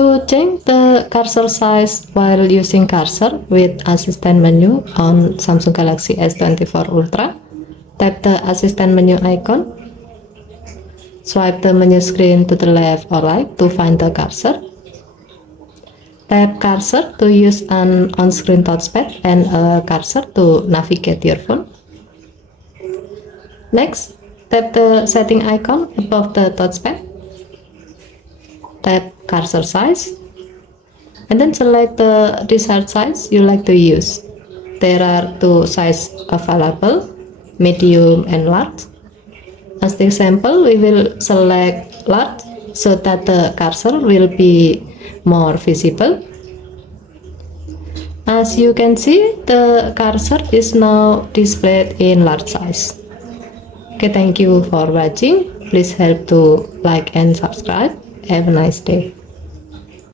To change the cursor size while using cursor with assistant menu on Samsung Galaxy S24 Ultra, tap the assistant menu icon. Swipe the menu screen to the left or right to find the cursor. Tap cursor to use an on-screen touchpad and a cursor to navigate your phone. Next, tap the setting icon above the touchpad. Tap cursor size and then select the desired size you like to use. There are two sizes available, medium and large. As the example, we will select large so that the cursor will be more visible. As you can see, the cursor is now displayed in large size. Okay, thank you for watching. Please help to like and subscribe. Have a nice day.